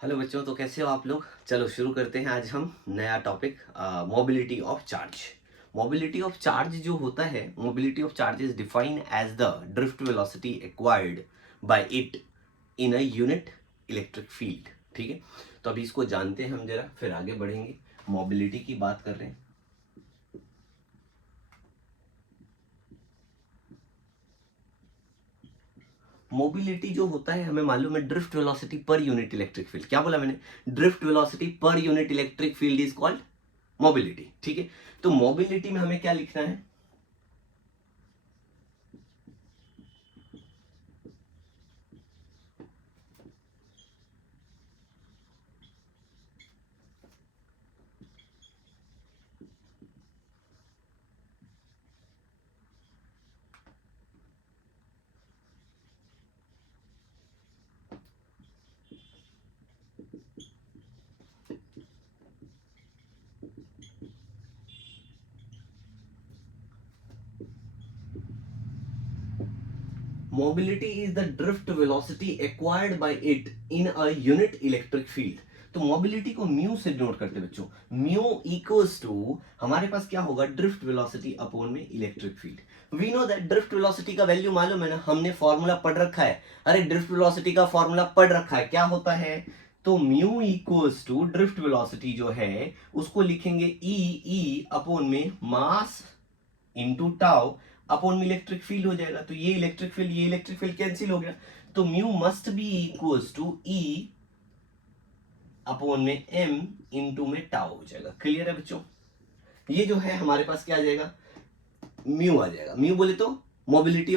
Hello बच्चों, तो कैसे हो आप लोग। चलो शुरू करते हैं आज हम नया topic, mobility of charge. Mobility of charge जो होता है, mobility of charge is defined as the drift velocity acquired by it in a unit electric field. ठीक है, तो अभी इसको जानते हैं हम जरा, फिर आगे बढ़ेंगे। मोबिलिटी की बात कर रहे हैं। मोबिलिटी जो होता है, हमें मालूम है drift velocity per unit electric field. क्या बोला मैंने? Drift velocity per unit electric field is called mobility. ठीक है, तो मोबिलिटी में हमें क्या लिखना है? Mobility is the drift velocity acquired by it in a unit electric field। तो मोबिलिटी को म्यू से डिनोट करते हैं बच्चों। म्यू इक्वल्स टू हमारे पास क्या होगा? ड्रिफ्ट वेलोसिटी अपॉन में electric field. We know that drift velocity का वैल्यू मालूम है ना, हमने फॉर्मूला पढ़ रखा है। अरे ड्रिफ्ट वेलोसिटी का फॉर्मूला पढ़ रखा है, क्या होता है? तो mu equals to drift velocity जो है उसको लिखेंगे ई अपॉन में मास इंटू टाउ अपॉन में इलेक्ट्रिक फील्ड हो जाएगा। तो ये इलेक्ट्रिक फील्ड कैंसिल हो गया, तो mu must be equals to e upon में एम इंटू में टाउ हो जाएगा। क्लियर है बच्चों? ये जो है हमारे पास क्या आ जाएगा? म्यू आ जाएगा। म्यू बोले तो मोबिलिटी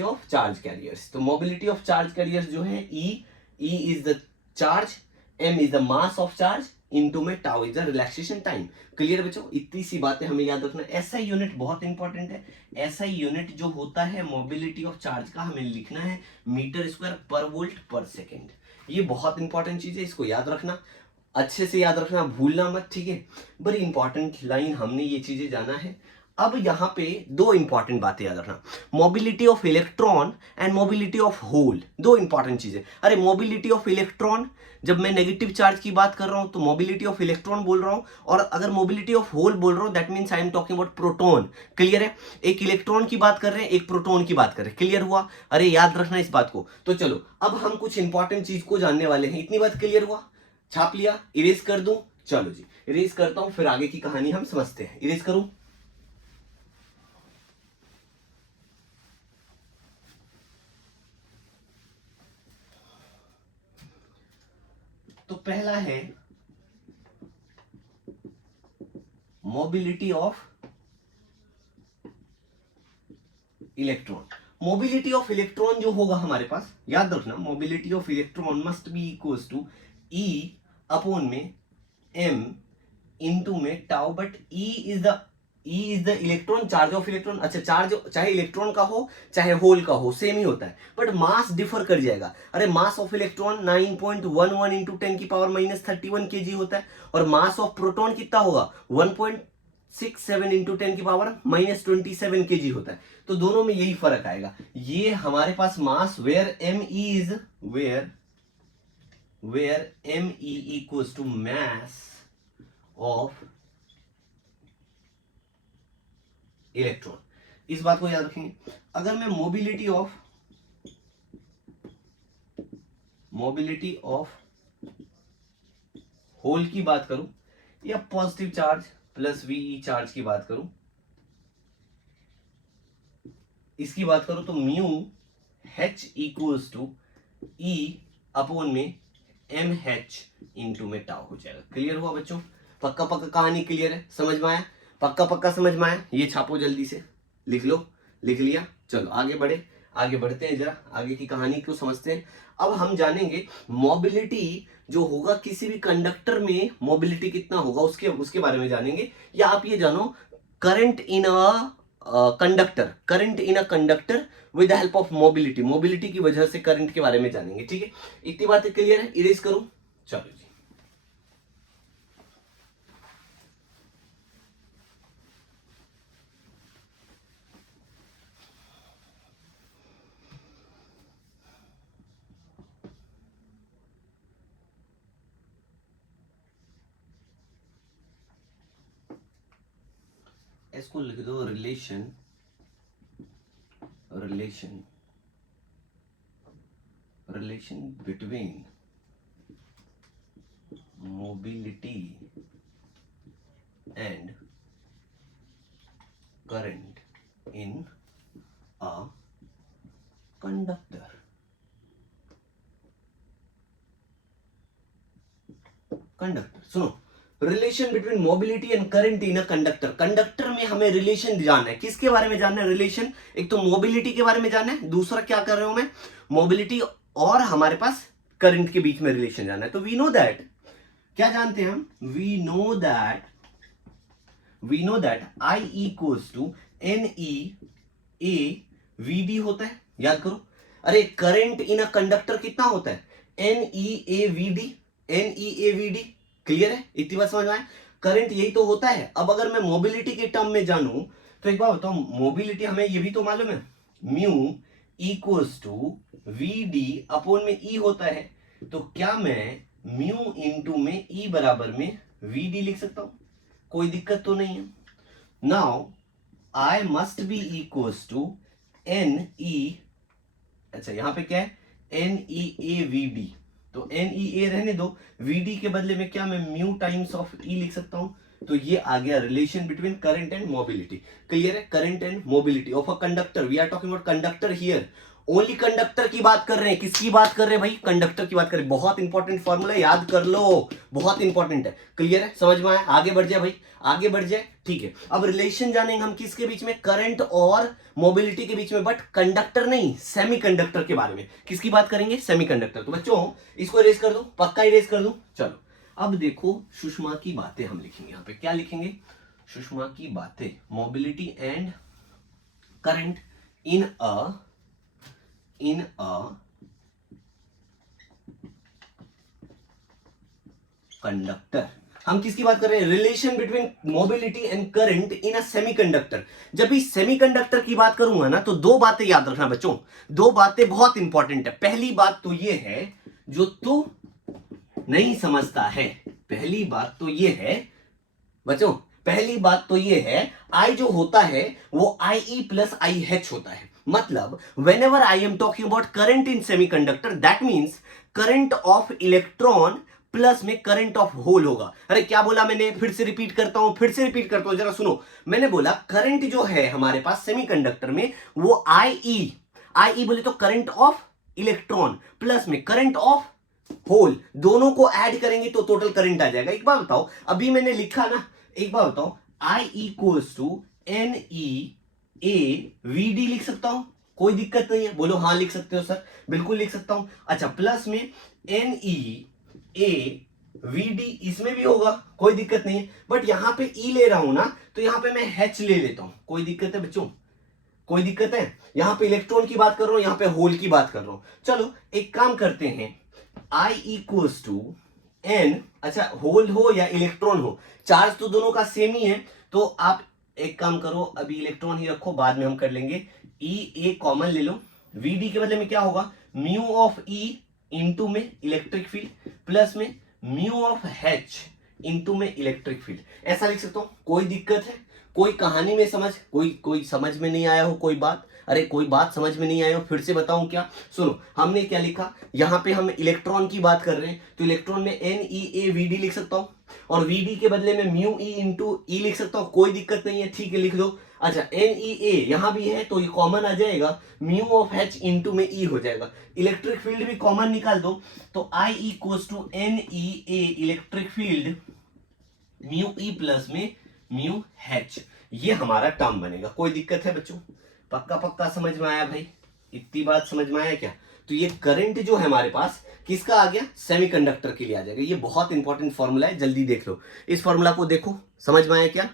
ऑफ चार्ज कैरियर्स। तो मोबिलिटी ऑफ चार्ज कैरियर्स जो है e is the charge, m is the mass of charge, into में tau is the relaxation time. Clear बच्चों? इतनी सी बातें हमें याद रखना। एसआई यूनिट बहुत इंपॉर्टेंट है। एसआई यूनिट जो होता है मोबिलिटी ऑफ चार्ज का, हमें लिखना है मीटर स्क्वायर पर वोल्ट पर सेकेंड। ये बहुत इंपॉर्टेंट चीज है, इसको याद रखना, अच्छे से याद रखना, भूलना मत। ठीक है, बड़ी इंपॉर्टेंट लाइन, हमने ये चीजें जाना है। अब यहां पे दो इंपॉर्टेंट बातें याद रखना, mobility of electron and mobility of hole. दो इंपॉर्टेंट चीजें। अरे मोबिलिटी ऑफ इलेक्ट्रॉन, जब मैं नेगेटिव चार्ज की बात कर रहा हूं तो मोबिलिटी ऑफ इलेक्ट्रॉन बोल रहा हूं, और अगर मोबिलिटी ऑफ होल बोल रहा हूं that means I am talking about proton. Clear है? एक इलेक्ट्रॉन की बात कर रहे हैं, एक प्रोटॉन की बात कर रहे हैं। क्लियर हुआ? अरे याद रखना इस बात को। तो चलो अब हम कुछ इंपॉर्टेंट चीज को जानने वाले हैं। इतनी बात क्लियर हुआ? छाप लिया? इरेज कर दूं? चलो जी इरेज करता हूं, फिर आगे की कहानी हम समझते हैं। इरेज करूं? तो पहला है mobility of electron. Mobility of electron जो होगा हमारे पास, याद रखना, mobility of electron must be equals to e upon में एम इनटू में tau. But e is the electron, charge of electron. अच्छा, चार्ज चाहे इलेक्ट्रॉन का हो चाहे होल का हो सेम ही होता है, बट मास डिफर कर जाएगा। अरे मास ऑफ इलेक्ट्रॉन 9.11 इंटू 10⁻31 kg होता है, और मास ऑफ प्रोटॉन कितना होगा? 1.67 इंटू 10⁻27 kg होता है। तो दोनों में यही फर्क आएगा। ये हमारे पास mass where m is where m equals to mass of electron. इस बात को याद रखेंगे। अगर मैं मोबिलिटी ऑफ होल की बात करूं, या positive charge plus ve charge की बात करूं, इसकी बात करूं, तो mu h equals to e upon में एम एच इंटू में टाउ हो जाएगा। क्लियर हुआ बच्चों? पक्का पक्का कहानी क्लियर है? समझ में आया? पक्का पक्का समझ में आया? ये छापो जल्दी से, लिख लो। लिख लिया? चलो आगे बढ़ते हैं, जरा आगे की कहानी को समझते हैं। अब हम जानेंगे मोबिलिटी जो होगा किसी भी कंडक्टर में, मोबिलिटी कितना होगा उसके उसके बारे में जानेंगे। या आप ये जानो, current in a conductor with the help of mobility की वजह से करंट के बारे में जानेंगे। ठीक है, इतनी बातें क्लियर है? इरेज करूं? चलो जी। इसको लिख दो relation between mobility and current in a conductor. सुनो, relation between mobility and current in a conductor. Conductor में हमें रिलेशन जानना है, किसके बारे में जानना है रिलेशन? एक तो मोबिलिटी के बारे में जानना है, दूसरा क्या कर रहे हो मैं, मोबिलिटी और हमारे पास करंट के बीच में रिलेशन जानना है। तो वी नो दैट, क्या जानते हैं हम, we know that I equals to NEAVD होता है। याद करो, अरे करंट इन अ कंडक्टर कितना होता है, NEAVD। क्लियर है? इतनी बात समझ में आए? करंट यही तो होता है। अब अगर मैं मोबिलिटी के टर्म में जानूं तो एक बात बताओ, मोबिलिटी हमें ये भी तो मालूम है, mu equals to VD upon में E होता है। तो क्या मैं म्यू इंटू में E बराबर में VD लिख सकता हूं? कोई दिक्कत तो नहीं है। Now I must be equals to NE, अच्छा यहां पे क्या है, NEAVD। तो NEA रहने दो, VD के बदले में क्या मैं म्यू टाइम्स ऑफ E लिख सकता हूं। तो ये आ गया relation between current and mobility. Clear है? Current and mobility of a conductor, we are talking about conductor here, only conductor की बात कर रहे हैं। किसकी बात कर रहे हैं भाई? कंडक्टर की बात कर रहे हैं। बहुत इंपॉर्टेंट फॉर्मूला, याद कर लो, बहुत इंपॉर्टेंट है। क्लियर है? समझ में आया? आगे बढ़ जाए भाई, आगे बढ़ जाए। ठीक है, अब रिलेशन जानेंगे हम किसके बीच में, करंट और मोबिलिटी के बीच में, बट कंडक्टर नहीं, सेमीकंडक्टर के बारे में। किसकी बात करेंगे? सेमीकंडक्टर। तो बच्चों इसको इरेज कर दो, पक्का इरेज कर दो। चलो अब देखो, सुषमा की बातें हम लिखेंगे यहां पे। क्या लिखेंगे? सुषमा की बातें, mobility and current in a conductor. हम किसकी बात कर रहे हैं? Relation between mobility and current in a semiconductor. जब भी सेमीकंडक्टर की बात करूंगा ना, तो दो बातें याद रखना बच्चों, दो बातें बहुत इंपॉर्टेंट है। पहली बात तो ये है, जो तू नहीं समझता है, पहली बात तो ये है बच्चों, पहली बात तो ये है, I जो होता है वो IE प्लस IH होता है। मतलब whenever I am talking about current in semiconductor, that means current of electron plus में करंट ऑफ होल होगा। अरे क्या बोला मैंने? फिर से रिपीट करता हूं, जरा सुनो। मैंने बोला करंट जो है हमारे पास सेमीकंडक्टर में, वो IE बोले तो करंट ऑफ इलेक्ट्रॉन प्लस में करंट ऑफ होल, दोनों को ऐड करेंगे तो टोटल करंट आ जाएगा। एक बात बताओ, अभी मैंने लिखा ना, एक बात बताओ, I इक्वल्स टू NEAVD लिख सकता हूं? कोई दिक्कत नहीं है? बोलो हाँ लिख सकते हो सर, बिल्कुल लिख सकता हूं। अच्छा, प्लस में NEAVD इसमें भी होगा, कोई दिक्कत नहीं है। बट यहां पे E ले रहा हूं ना, तो यहां पे मैं H ले लेता हूं। कोई दिक्कत है बच्चों? कोई दिक्कत है? यहां पे इलेक्ट्रॉन की बात कर रहा हूं, यहां पे होल की बात कर रहा हूं। चलो एक काम करते हैं, I इक्वल्स टू N, अच्छा होल हो या इलेक्ट्रॉन हो, चार्ज तो दोनों का सेम ही है। तो आप एक काम करो, अभी इलेक्ट्रॉन ही रखो, बाद में हम कर लेंगे। E कॉमन ले लो, VD के बदले में क्या होगा, म्यू ऑफ E इंटू में इलेक्ट्रिक फील्ड प्लस में म्यू ऑफ H इंटू में इलेक्ट्रिक फील्ड। ऐसा लिख सकता हूं? कोई दिक्कत है? कोई कहानी में समझ, कोई समझ में नहीं आया हो कोई बात? अरे कोई बात समझ में नहीं आया हो, फिर से बताऊं क्या? सुनो, हमने क्या लिखा, यहां पे हम इलेक्ट्रॉन की बात कर रहे हैं, तो इलेक्ट्रॉन में NEAVD लिख सकता हूं, और VD के बदले में म्यू E इंटू E लिख सकता हूं। कोई दिक्कत नहीं है, ठीक है लिख दो। अच्छा, NEA यहां भी है तो ये कॉमन आ जाएगा, म्यू ऑफ H इंटू में E हो जाएगा। इलेक्ट्रिक फील्ड भी कॉमन निकाल दो, तो I equals to NEA electric field mu E plus में म्यू H, ये हमारा टर्म बनेगा। कोई दिक्कत है बच्चों? पक्का समझ में आया भाई? इतनी बात समझ में आया क्या? तो ये करंट जो है हमारे पास किसका आ गया? सेमीकंडक्टर के लिए आ जाएगा। ये बहुत इंपॉर्टेंट फॉर्मूला है, जल्दी देख लो इस फॉर्मूला को, देखो समझ में आया क्या?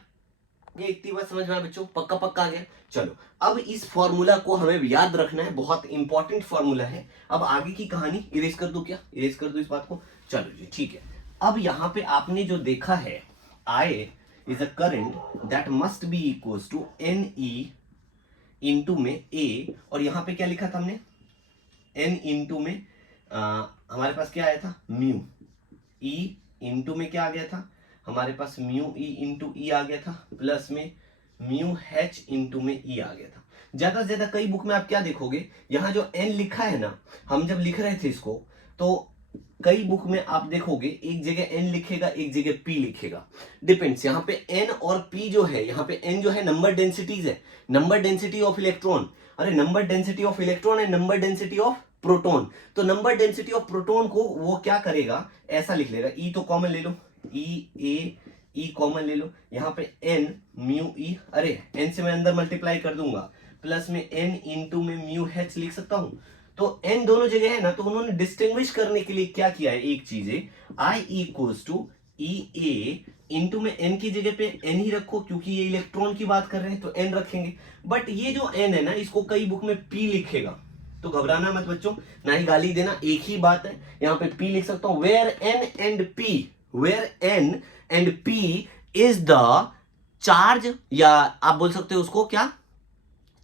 ये इतनी बात समझ में आया बच्चों? पक्का आ गया। चलो अब इस फॉर्मूला को हमें याद रखना है, बहुत इंपॉर्टेंट फॉर्मूला है। अब आगे की कहानी इरेज कर दो, क्या इरेज कर दो इस बात को? चलो जी ठीक है। अब यहां पे आपने जो देखा है, I is a current that must be equals to NE into में A, और यहां पे क्या लिखा था हमने, N इंटू में हमारे पास क्या आया था, म्यू E इंटू में क्या आ गया था हमारे पास, म्यू E इंटू E आ गया था, प्लस में म्यू एच इंटू में ई आ गया था। ज्यादा से ज्यादा कई बुक में आप क्या देखोगे, यहाँ जो एन लिखा है ना, हम जब लिख रहे थे इसको, तो कई बुक में आप देखोगे एक जगह एन लिखेगा, एक जगह पी लिखेगा, डिपेंड्स। यहाँ पे एन और पी जो है, यहाँ पे एन जो है नंबर डेंसिटीज है, नंबर डेंसिटी ऑफ इलेक्ट्रॉन। अरे नंबर डेंसिटी ऑफ इलेक्ट्रॉन है नंबर डेंसिटी ऑफ प्रोटॉन। तो नंबर डेंसिटी ऑफ प्रोटॉन को वो क्या करेगा, ऐसा लिख लेगा, ई तो कॉमन ले लो, ई ए ई कॉमन ले लो, यहाँ पे एन म्यू ई, अरे एन से मैं अंदर मल्टीप्लाई कर दूंगा, प्लस में एन इंटू में म्यू एच लिख सकता हूं। तो एन दोनों जगह है ना, तो उन्होंने डिस्टिंग्विश करने के लिए क्या किया है, एक चीज है, I equals to e A into में एन की जगह पे एन ही रखो, क्योंकि ये इलेक्ट्रॉन की बात कर रहे हैं तो एन रखेंगे। बट ये जो एन है ना, इसको कई बुक में पी लिखेगा, तो घबराना मत बच्चों, ना ही गाली देना, एक ही बात है, यहाँ पे पी लिख सकता हूं। Where n and p, where n and p is the charge, या आप बोल सकते हो उसको क्या,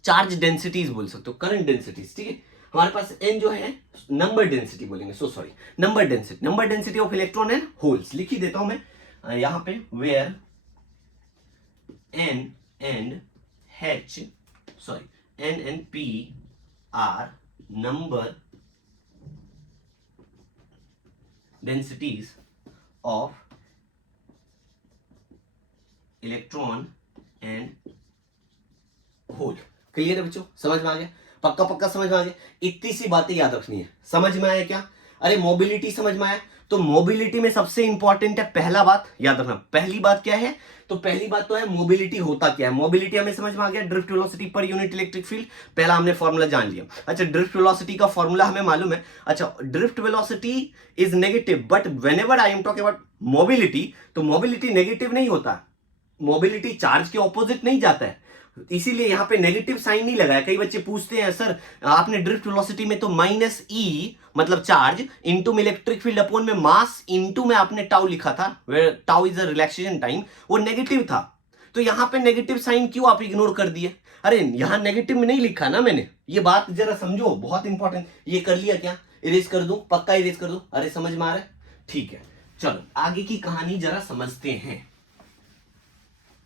चार्ज डेंसिटीज बोल सकते हो, करंट डेंसिटीज, ठीक है। हमारे पास एन जो है नंबर डेंसिटी बोलेंगे, so sorry, number density of electron and holes लिख ही देता हूं मैं यहां पे, where n and h, sorry n and p are number densities of electron and hole. Clear है बच्चों, समझ में आ गया, पक्का पक्का समझ में आ गया। इतनी सी बातें याद रखनी है, समझ में आया क्या? अरे मोबिलिटी समझ में आया, तो मोबिलिटी में सबसे इंपॉर्टेंट है पहला बात याद रखना। पहली बात क्या है, तो पहली बात तो है मोबिलिटी होता क्या है। मोबिलिटी हमें समझ में आ गया, drift velocity per unit electric field, पहला हमने फॉर्मूला जान लिया। अच्छा, ड्रिफ्ट वेलोसिटी का फॉर्मूला हमें मालूम है। अच्छा, drift velocity is negative, but whenever I am talking about mobility, तो मोबिलिटी नेगेटिव नहीं होता, मोबिलिटी चार्ज के ऑपोजिट नहीं जाता है, इसीलिए यहां पे नेगेटिव साइन नहीं लगाया। कई बच्चे पूछते हैं सर आपने ड्रिफ्ट वेलोसिटी में तो माइनस ई मतलब चार्ज इंटू में इलेक्ट्रिक फील्ड अपॉन में मास इंटू में आपने टाउ लिखा था, where tau is a relaxation time, वो नेगेटिव था, तो यहां पे नेगेटिव साइन क्यों आप इग्नोर कर दिए? अरे यहां नेगेटिव में नहीं लिखा ना मैंने, ये बात जरा समझो, बहुत इंपॉर्टेंट। ये कर लिया क्या, इरेज कर दूं, पक्का इरेज कर दूं? अरे समझ में आ रहा है, ठीक है। चलो आगे की कहानी जरा समझते हैं।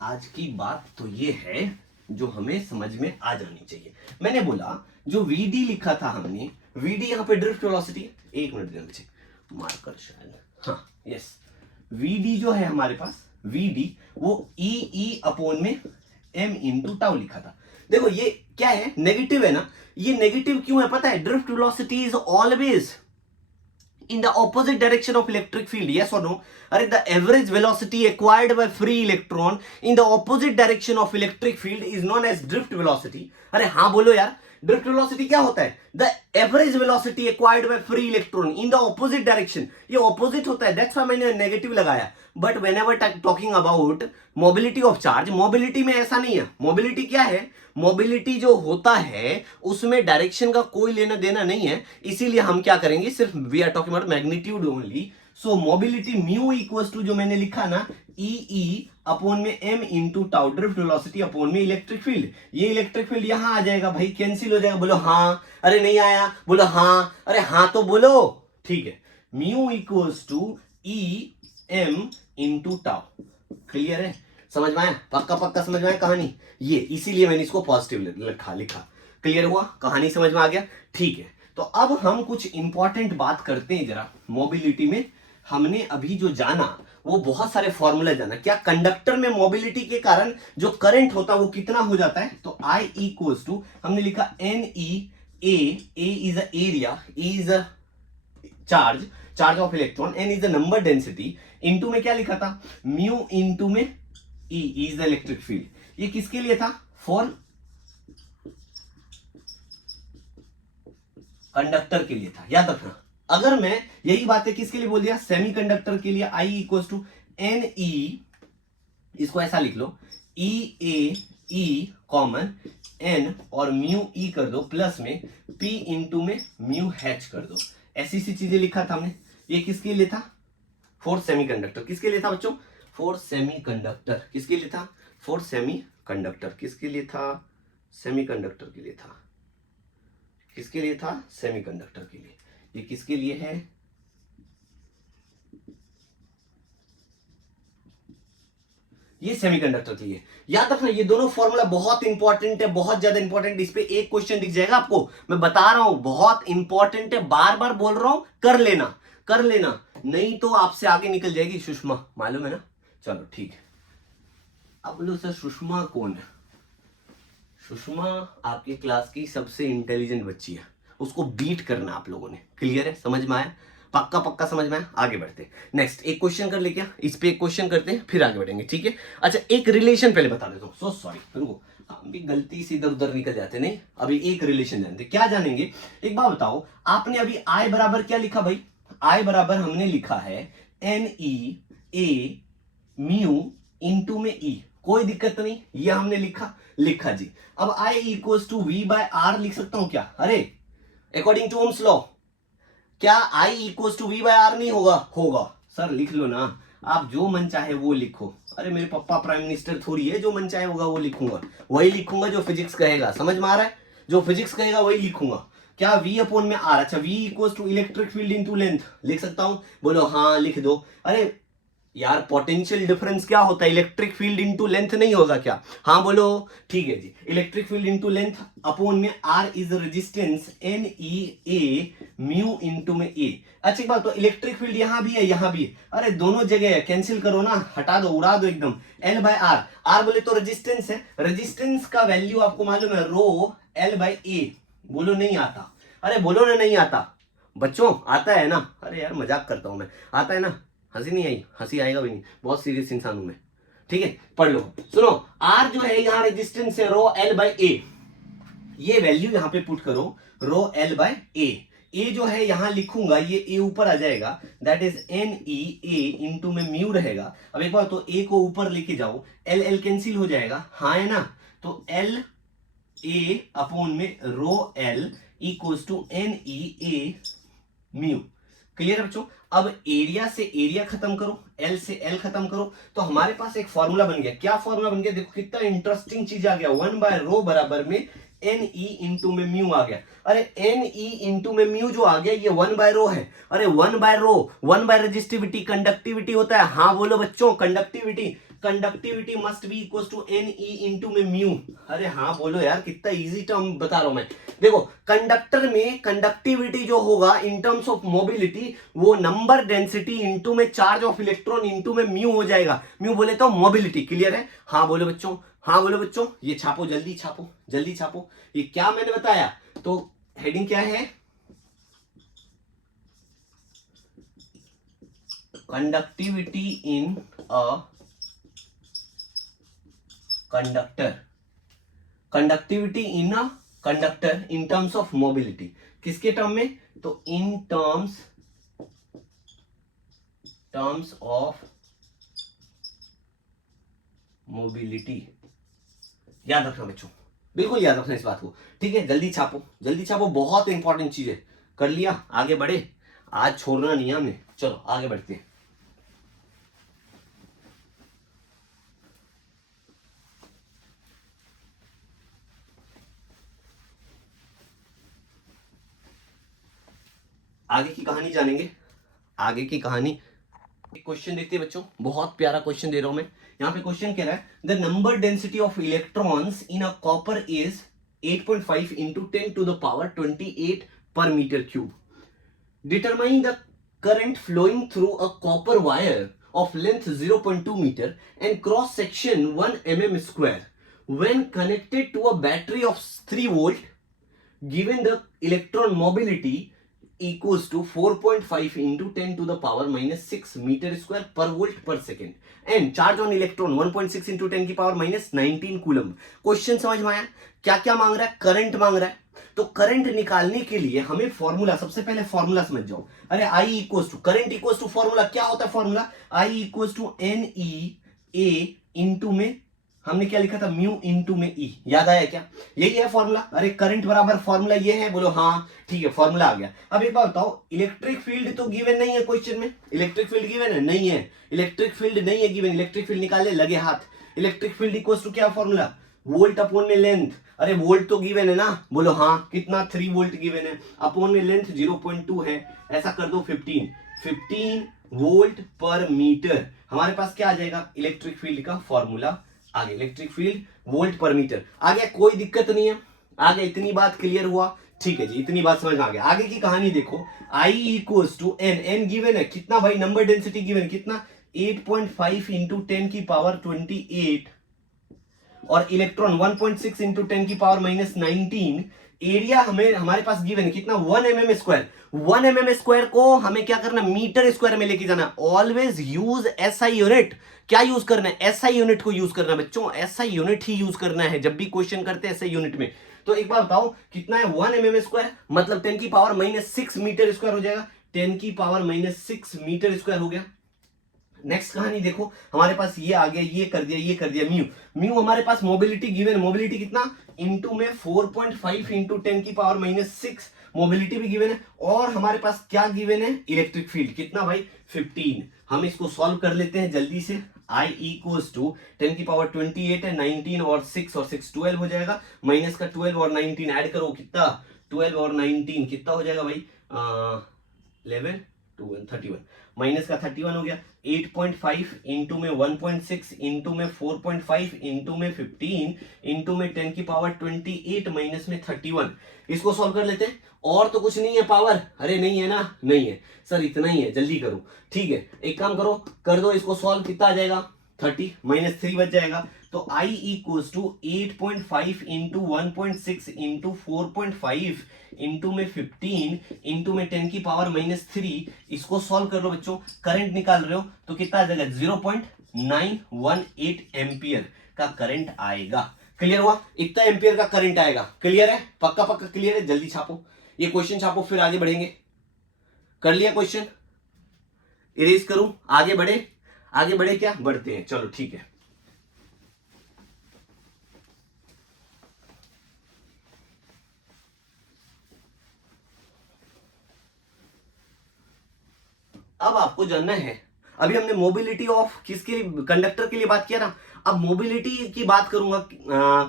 आज की बात तो ये है जो हमें समझ में आ जानी चाहिए। मैंने बोला जो वीडी लिखा था हमने, वीडी यहां पे ड्रिफ्ट वेलोसिटी, एक मिनट देना मुझे मार्कर शायद, हाँ यस, वीडी जो है हमारे पास, वीडी वो ई ई अपॉन में एम इंटू टाउ लिखा था। देखो ये क्या है, नेगेटिव है ना, ये नेगेटिव क्यों है पता है? Drift velocity is always in the opposite direction of electric field, yes or no? अरे the average velocity acquired by free electron in the opposite direction of electric field is known as drift velocity। अरे हाँ बोलो यार, drift velocity क्या होता है? The average velocity acquired by free electron in the opposite direction, ये opposite होता है, दैट्स व्हाई मैंने नेगेटिव लगाया। But whenever talking about mobility of charge, mobility में ऐसा नहीं है। मोबिलिटी क्या है, मोबिलिटी जो होता है उसमें डायरेक्शन का कोई लेना देना नहीं है, इसीलिए हम क्या करेंगे, सिर्फ we are talking about magnitude only. So mobility mu equals to जो मैंने लिखा ना, ई ई अपॉन में m into tau, drift velocity upon में इलेक्ट्रिक फील्ड। ये इलेक्ट्रिक फील्ड यहां आ जाएगा भाई, कैंसिल हो जाएगा, बोलो हाँ, अरे नहीं आया, बोलो हाँ, अरे हाँ तो बोलो, ठीक है। Mu equals to e m into tau, clear है, समझ में आया, पक्का पक्का समझ में आया कहानी, ये इसीलिए मैंने इसको पॉजिटिव लिखा। क्लियर हुआ, कहानी समझ में आ गया, ठीक है। तो अब हम कुछ इंपॉर्टेंट बात करते हैं जरा मोबिलिटी में। हमने अभी जो जाना वो बहुत सारे फॉर्मूला जाना, क्या कंडक्टर में मोबिलिटी के कारण जो करंट होता है वो कितना हो जाता है, तो आई इक्वल्स टू हमने लिखा n e a is a area, a is a charge of electron, n is the number density, into में क्या लिखा था, म्यू इंटू में e is the electric field. ये किसके लिए था, फॉर कंडक्टर के लिए था, याद रखना। अगर मैं यही बात है किसके लिए बोल दिया, सेमीकंडक्टर के लिए, आई इक्वल्स टू एन ई, इसको ऐसा लिख लो, ई ए ई कॉमन एन और म्यू ई कर दो, प्लस में पी इंटू में म्यू एच कर दो। ऐसी सी चीजें लिखा था हमने। ये किसके लिए था, फॉर सेमीकंडक्टर। किसके लिए था बच्चों, फॉर सेमीकंडक्टर। किसके लिए था, फॉर सेमीकंडक्टर। किसके लिए था, सेमीकंडक्टर के लिए था। किसके लिए था, सेमीकंडक्टर के लिए। ये किसके लिए है, ये सेमीकंडक्टर के लिए। याद रखना ये दोनों फॉर्मूला बहुत इंपॉर्टेंट है, बहुत ज्यादा इंपॉर्टेंट। इस पे एक क्वेश्चन दिख जाएगा आपको, मैं बता रहा हूं बहुत इंपॉर्टेंट है, बार बार बोल रहा हूं, कर लेना कर लेना, नहीं तो आपसे आगे निकल जाएगी सुषमा, मालूम है ना। चलो ठीक है, अब बोलो सर सुषमा कौन है? सुषमा आपकी क्लास की सबसे इंटेलिजेंट बच्ची है, उसको बीट करना आप लोगों ने। क्लियर है, समझ में आया? पक्का पक्का समझ में आया? आगे बढ़ते हैं, नेक्स्ट एक क्वेश्चन कर ले क्या, इस पे एक क्वेश्चन करते हैं फिर आगे बढ़ेंगे, ठीक है? अच्छा एक रिलेशन पहले बता देता हूँ, सो सॉरी, रुको, हम भी गलती से इधर उधर निकल जाते, नहीं अभी एक रिलेशन जानते। क्या जानेंगे, एक बात बताओ, आपने अभी आई बराबर क्या लिखा भाई? आई बराबर हमने लिखा है एन ई ए म्यू इंटू में ई, कोई दिक्कत नहीं, ये हमने लिखा जी। अब I equals to v by r लिख सकता हूं क्या? अरे अकॉर्डिंग टू ओम्स लॉ क्या I equals to v by r नहीं होगा? होगा सर, लिख लो ना, आप जो मन चाहे वो लिखो। अरे मेरे पापा प्राइम मिनिस्टर थोड़ी है, जो मन चाहे होगा वो लिखूंगा, वही लिखूंगा जो फिजिक्स कहेगा, समझ में आ रहा है? जो फिजिक्स कहेगा वही लिखूंगा। क्या V अपॉन में आर, अच्छा V equals to electric field into length लिख सकता हूं? बोलो हाँ लिख दो। अरे यार पोटेंशियल डिफरेंस क्या होता है? इलेक्ट्रिक फील्ड इनटू लेंथ नहीं होगा क्या? हाँ बोलो, ठीक है जी, electric field into length upon में R is resistance n e A mu into में ए। अच्छी बात, तो इलेक्ट्रिक फील्ड यहां भी है यहां भी है, अरे दोनों जगह है, कैंसिल करो ना, हटा दो, उड़ा दो एकदम। एल बाय आर, आर बोले तो रेजिस्टेंस है, रेजिस्टेंस का वैल्यू आपको मालूम है रो एल बाय ए। बोलो नहीं आता, अरे बोलो ना नहीं आता बच्चों, आता है ना? अरे यार मजाक करता हूं मैं, आता है ना? हंसी नहीं आई? हंसी आएगा भी नहीं, बहुत सीरियस इंसान हूं मैं, ठीक है? पढ़ लो, सुनो, आर जो है यहाँ रेजिस्टेंस है रो एल बाय ए, ये वैल्यू यहाँ पे पुट करो, रो एल बाय ए। ए जो है यहां लिखूंगा, ये ए ऊपर आ जाएगा, that is n e A into में म्यू रहेगा। अब एक बार तो ए को ऊपर लेके जाओ, एल एल कैंसिल हो जाएगा, हाँ है ना? तो एल ए अपॉन में rho l equals to n e A mu. Clear है बच्चों? अब एरिया से एरिया खत्म करो, एल से एल खत्म करो, तो हमारे पास एक फॉर्मूला बन गया। क्या फॉर्मूला बन गया? देखो कितना इंटरेस्टिंग चीज आ गया, 1 बाय रो बराबर में एन ई इंटू में म्यू आ गया। अरे एन ई इंटू में म्यू जो आ गया ये 1 बाय रो है। अरे 1 by rho, 1 by resistivity, conductivity होता है, हाँ बोलो बच्चों, conductivity, conductivity must be equal to n e into में म्यू। अरे हाँ बोलो यार, कितना इजी टर्म बता रहा हूं मैं। देखो कंडक्टर में कंडक्टिविटी जो होगा इन टर्म्स ऑफ मोबिलिटी, वो नंबर डेंसिटी इंटू में चार्ज ऑफ इलेक्ट्रॉन इंटू में म्यू हो जाएगा। म्यू बोले तो मोबिलिटी। क्लियर है? हाँ बोलो बच्चों, हाँ बोलो बच्चों, ये छापो, जल्दी छापो, जल्दी छापो। ये क्या मैंने बताया? तो हेडिंग क्या है? Conductivity in a conductor, conductivity in a conductor in terms of mobility. किसके टर्म में? तो इन टर्म्स ऑफ मोबिलिटी। याद रखना बच्चों, बिल्कुल याद रखना इस बात को, ठीक है? जल्दी छापो, जल्दी छापो, बहुत इंपॉर्टेंट चीज है। कर लिया? आगे बढ़े, आज छोड़ना नहीं है हमने। चलो आगे बढ़ते हैं। आगे की कहानी जानेंगे, आगे की कहानी। एक क्वेश्चन देखते हैं बच्चों, बहुत प्यारा क्वेश्चन दे रहा हूं मैं। यहां पे क्वेश्चन कह रहा है the number density of electrons in a copper is 8.5 into 10 to the power 28 per metre cube. Determine the current flowing through a copper wire of length 0.2 meter and cross section 1 mm square when connected to a battery of 3 volt, given the electron mobility equals to 4.5 into 10 to the power minus 6 meter square per volt per second and charge on electron 1.6 into 10 की power minus 19 coulomb. Question समझ में आया? क्या क्या मांग रहा है? Current मांग रहा है। तो करंट निकालने के लिए हमें फॉर्मूला, सबसे पहले फॉर्मूला समझ जाओ। अरे I equals to current equals to formula क्या होता है? Formula I equals to n e A into में हमने क्या लिखा था? म्यू इंटू में ई। याद आया क्या? यही है फॉर्मूला। अरे करंट बराबर फॉर्मूला ये है, बोलो हाँ, ठीक है, फॉर्मूला आ गया। अब एक बात बताओ, इलेक्ट्रिक फील्ड तो गिवन नहीं है क्वेश्चन में। इलेक्ट्रिक फील्ड गिवन है? नहीं है, इलेक्ट्रिक फील्ड नहीं है गिवन। इलेक्ट्रिक फील्ड निकाले लगे हाथ। इलेक्ट्रिक फील्ड इक्वल्स टू क्या फॉर्मूला? वोल्ट अपॉन में लेंथ। अरे वोल्ट तो गिवन है ना, बोलो हाँ, कितना? 3 वोल्ट गिवन है, अपॉन में लेंथ 0.2 है, ऐसा कर दो 15। 15 वोल्ट पर मीटर। हमारे पास क्या आ जाएगा, इलेक्ट्रिक फील्ड का फॉर्मूला आ गया, इलेक्ट्रिक फील्ड वोल्ट पर मीटर आ गया। कोई दिक्कत नहीं है, आ गया, इतनी बात क्लियर हुआ, ठीक है जी, इतनी बात समझ में आ गया। आगे की कहानी देखो, I equals to n, n given है कितना भाई, नंबर डेंसिटी गिवन है कितना, 8.5 इंटू 10 की पावर 28 और इलेक्ट्रॉन 1.6 इंटू 10 की पावर माइनस 19। एरिया हमें हमारे पास गिवन है कितना, 1 mm स्क्वायर। 1 mm स्क्वायर को हमें क्या करना, मीटर स्क्वायर में लेके जाना। Always use SI unit. क्या यूज करना है, एसआई यूनिट को यूज करना है बच्चों, एसआई यूनिट ही यूज करना है जब भी क्वेश्चन करते हैं एसआई यूनिट में। तो एक बार बताओ कितना है, 1 mm स्क्वायर मतलब 10 की पावर माइनस 6 मीटर स्क्वायर हो जाएगा, 10 की पावर माइनस 6 मीटर स्क्वायर हो गया। नेक्स्ट कहानी देखो, हमारे पास ये आ गया, ये कर दिया, ये कर दिया। म्यू, म्यू हमारे पास मोबिलिटी गिवन, मोबिलिटी कितना, इनटू में 4.5 इंटू 10 की पावर माइनस 6, मोबिलिटी भी गिवन है। और हमारे पास क्या गिवन है, इलेक्ट्रिक फील्ड कितना भाई, 15। हम इसको सॉल्व कर लेते हैं जल्दी से। I इक्वल्स टू 10 की पावर 28 है, 19 और 6 और 6 12 हो जाएगा, माइनस का 12 और 19 ऐड करो कितना, 12 और 19 कितना हो जाएगा भाई, 11 2 31, माइनस का 31 हो गया। 8.5 इंटू में 1.6 इंटू में 4.5 इंटू में 15 इंटू में 10 की पावर 28 माइनस में 31। इसको सॉल्व कर लेते हैं। और तो कुछ नहीं है पावर, अरे नहीं है ना, नहीं है सर, इतना ही है, जल्दी करो, ठीक है। एक काम करो, कर दो इसको सॉल्व, कितना आ जाएगा, 30 माइनस 3 बच जाएगा। तो I equals to 8.5 into 1.6 into 4.5 into में 15 इंटू में 10 की पावर माइनस 3। इसको सॉल्व कर लो बच्चों, करंट निकाल रहे हो तो कितना आ जाएगा, 0.918 एम्पियर का करंट आएगा। क्लियर हुआ, इतना एम्पियर का करंट आएगा। क्लियर है, पक्का पक्का क्लियर है, जल्दी छापो ये क्वेश्चन, छापो फिर आगे बढ़ेंगे। कर लिया क्वेश्चन, इरेज करूं, आगे बढ़े, आगे बढ़े क्या, बढ़ते हैं, चलो ठीक है। अब आपको जानना है, अभी हमने मोबिलिटी ऑफ किसके लिए, कंडक्टर के लिए बात किया ना, अब मोबिलिटी की बात करूंगा,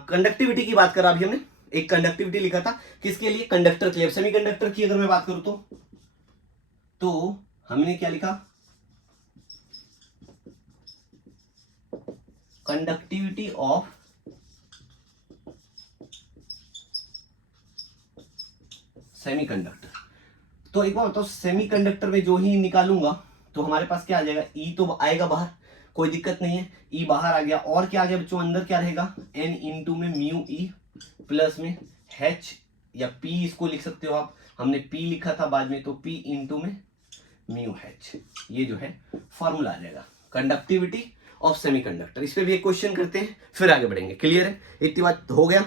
कंडक्टिविटी की बात करा। अभी हमने एक कंडक्टिविटी लिखा था किसके लिए, कंडक्टर के लिए। सेमीकंडक्टर की अगर मैं बात करूं तो हमने क्या लिखा, कंडक्टिविटी ऑफ सेमीकंडक्टर। तो एक बार बताओ, सेमीकंडक्टर में जो ही निकालूंगा तो हमारे पास क्या आ जाएगा, ई तो आएगा बाहर, कोई दिक्कत नहीं है, ई बाहर आ गया। और क्या आ गया बच्चों, अंदर क्या रहेगा, एन इंटू में म्यू ई प्लस में एच या पी, इसको लिख सकते हो आप, हमने पी लिखा था बाद में, तो पी इंटू में म्यू एच, ये जो है फॉर्मूला आ जाएगा कंडक्टिविटी ऑफ सेमीकंडक्टर। इस पे भी एक क्वेश्चन करते हैं, फिर आगे बढ़ेंगे। क्लियर है, इतनी बात हो गया।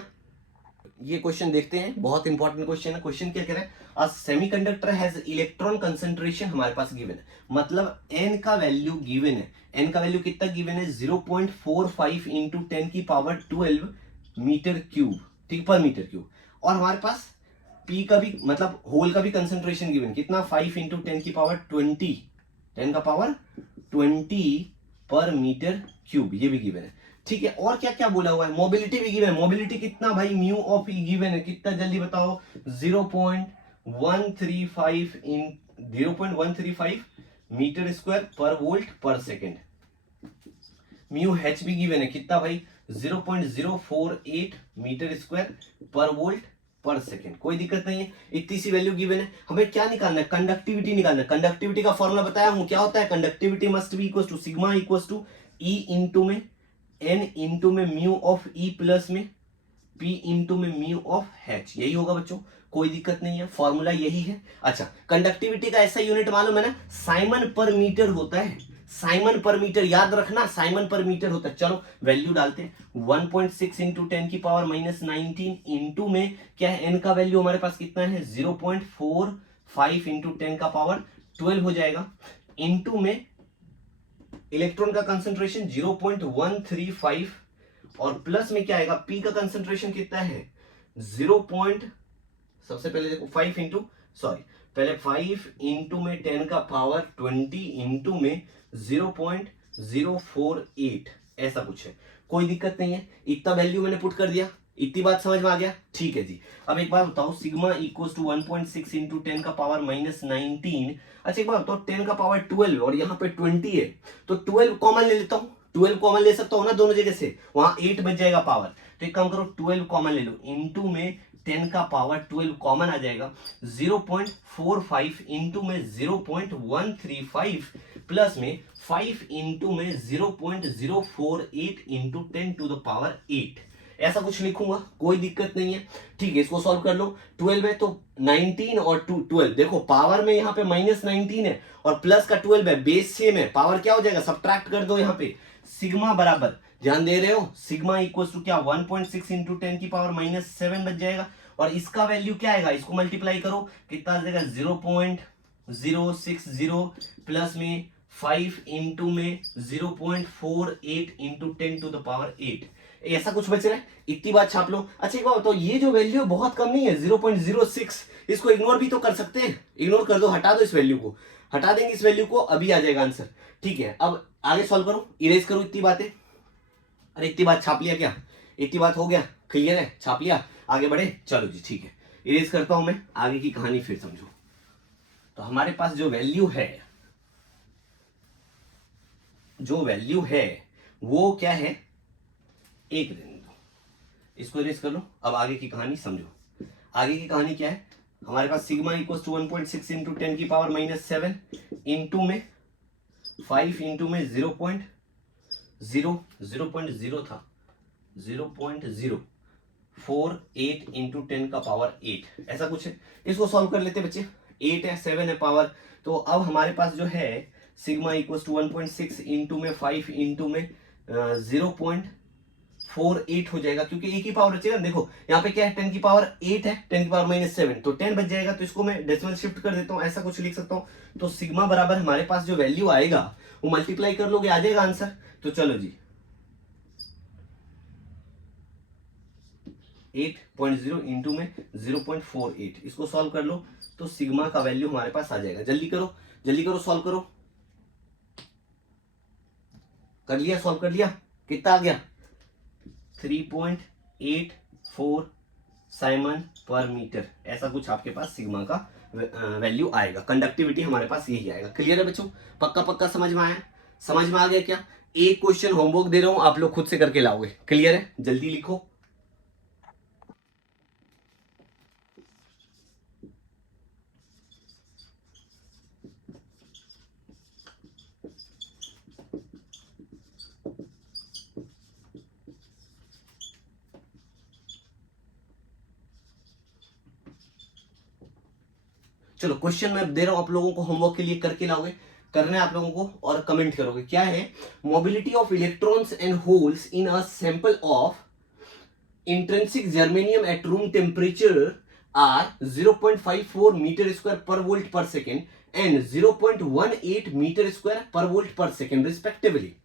ये क्वेश्चन देखते हैं, बहुत इंपॉर्टेंट क्वेश्चन है। क्वेश्चन क्या कह रहा है, अ सेमीकंडक्टर हैज इलेक्ट्रॉन कंसंट्रेशन हमारे पास गिवन है, मतलब एन का वैल्यू गिवन है। एन का वैल्यू कितना गिवन है, 0.45 इंटू 10 की पावर 12 मीटर क्यूब, ठीक, पर मीटर क्यूब। और हमारे पास पी का भी, मतलब होल का भी कंसंट्रेशन गिवन कितना, 5 इंटू 10 की पावर 20, 10 का पावर 20 पर मीटर क्यूब, ये भी गिवन है, ठीक है। और क्या क्या बोला हुआ है, मोबिलिटी भी गिवन है। मोबिलिटी कितना भाई, म्यू ऑफ ई गिवन है कितना, जल्दी बताओ, 0.135 इन 0.135 मीटर स्क्वायर पर वोल्ट पर सेकेंड। म्यू एच भी गिवन है कितना भाई, 0.048 मीटर स्क्वायर पर वोल्ट पर सेकेंड। कोई दिक्कत नहीं है, इतनी सी वैल्यू गिवन है। हमें क्या निकालना है, कंडक्टिविटी निकालना है। कंडक्टिविटी का फॉर्मूला बताया हूं, क्या होता है, conductivity must be equal to sigma equal to e into में एन इंटू में म्यू ऑफ ई प्लस में पी इंटू में म्यू ऑफ एच, यही होगा बच्चों, कोई दिक्कत नहीं है, फॉर्मूला यही है। अच्छा, कंडक्टिविटी का ऐसा यूनिट मालूम है ना, साइमन पर मीटर होता है, साइमन पर मीटर, याद रखना, साइमन पर मीटर होता है। चलो वैल्यू डालते हैं, 1.6 इंटू 10 की पावर माइनस 19 इंटू में क्या है, एन का वैल्यू हमारे पास कितना है, 0.45 इंटू 10 का पावर 12 हो जाएगा, इंटू में इलेक्ट्रॉन का कंसंट्रेशन 0.135 और प्लस में क्या आएगा, पी का कंसंट्रेशन कितना है, 0. सबसे पहले देखो 5 इंटू, सॉरी पहले 5 इंटू में 10 का पावर 20 इंटू में 0.048, ऐसा कुछ है, कोई दिक्कत नहीं है। इतना वैल्यू मैंने पुट कर दिया, इतनी बात समझ में आ गया? ठीक है जी। अब एक बात बताओ, सिग्मा इक्वल्स टू 1.6 इंटू 10 का पावर -19। अच्छा एक बात बताओ, 10 का पावर 12 और यहाँ पे 20 है, तो 12 कॉमन ले लेता हूँ, 12 कॉमन ले सकता हूँ ना दोनों जगह से, वहां 8 बच जाएगा पावर। तो एक काम करो, 12 कॉमन ले लो, इंटू में 10 का पावर 12 कॉमन आ जाएगा, 0.45 इंटू में 0.135 प्लस में 5 इंटू में 0.048 इंटू 10 टू द पावर 8, ऐसा कुछ लिखूंगा, कोई दिक्कत नहीं है। ठीक है, इसको सॉल्व कर लो। 12 है तो 19 और 12, देखो पावर में यहाँ पे -19 है और प्लस का 12 है, बेस सेम है, पावर क्या हो जाएगा, सब्ट्रैक्ट कर दो यहाँ पे। सिग्मा बराबर, ध्यान दे रहे हो, सिग्मा इक्वल टू क्या, 1.6 इंटू 10 की पावर -7 बच जाएगा, और इसका वैल्यू क्या आएगा, इसको मल्टीप्लाई करो, कितना आ जाएगा, 0.060 प्लस में 5 इंटू में 0.48 इंटू 10 टू द पावर 8, ऐसा कुछ बच रहा है, इतनी बात छाप लो। अच्छा एक बात बताओ, ये जो वैल्यू बहुत कम नहीं है 0.06, इसको इग्नोर भी तो कर सकते हैं, इग्नोर कर दो, हटा दो इस वैल्यू को, हटा देंगे इस वैल्यू को, अभी आ जाएगा आंसर। ठीक है, अब आगे सॉल्व करो, इरेज करो इतनी बातें। अरे इतनी बात छाप लिया क्या, इतनी बात हो गया, क्लियर है, छाप लिया, आगे बढ़े, चलो जी ठीक है, इरेज करता हूं मैं, आगे की कहानी फिर समझो। तो हमारे पास जो वैल्यू है, वो क्या है, एक रहने दो, इसको इरेज कर लो। अब आगे की कहानी समझो, आगे की कहानी क्या है, हमारे पास सिग्मा इक्वल्स टू 1.6 इंटू 10 की पावर -7 इंटू में 5 इंटू में 0.0 था, 0.048 इंटू 10 का पावर 8, ऐसा कुछ है। इसको सॉल्व कर लेते बच्चे, 8 है, 7 है पावर, तो अब हमारे पास जो है सिग्मा इक्वल्स टू 1.6 इंटू में 5 इंटू में 0.48 हो जाएगा, क्योंकि एक ही पावर बचेगा। देखो यहाँ पे क्या है, 10 की पावर 8 है, 10 की पावर -7, तो 10 बच जाएगा, तो इसको मैं डेसिमल शिफ्ट कर देता हूँ, ऐसा कुछ लिख सकता हूँ। तो सिग्मा बराबर हमारे पास जो वैल्यू आएगा वो मल्टीप्लाई कर लोगे, आ जाएगा आंसर। तो चलो जी 8.0 इंटू में 0.48, इसको सॉल्व कर लो, तो सिग्मा का वैल्यू हमारे पास आ जाएगा। जल्दी करो, जल्दी करो, सॉल्व करो, कर लिया, सॉल्व कर लिया, कितना आ गया, 3.84 साइमन पर मीटर, ऐसा कुछ आपके पास सिग्मा का वैल्यू आएगा। कंडक्टिविटी हमारे पास यही आएगा। क्लियर है बच्चों, पक्का पक्का समझ में आया, समझ में आ गया क्या? एक क्वेश्चन होमवर्क दे रहा हूं, आप लोग खुद से करके लाओगे। क्लियर है, जल्दी लिखो। चलो क्वेश्चन मैं दे रहा हूं आप लोगों को, होमवर्क के लिए करके लाओगे, करना है आप लोगों को, और कमेंट करोगे। क्या है, mobility of electrons and holes in a sample of intrinsic germanium at room temperature are 0.54 meter square per volt per second and 0.18 meter square per volt per second respectively.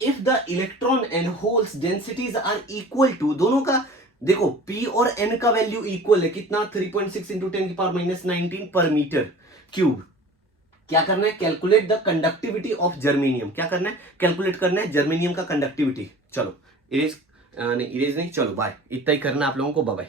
If the electron and holes densities are equal to, दोनों का देखो P और N का value equal है, कितना, 3.6 into 10 की power -19 पर metre cube. क्या करना है, calculate the conductivity of germanium, क्या करना है, कैलकुलेट करना है जर्मेनियम का कंडक्टिविटी। चलो इरेज नहीं, इरेज नहीं, चलो बाय, इतना ही करना आप लोगों को, बाय बाय।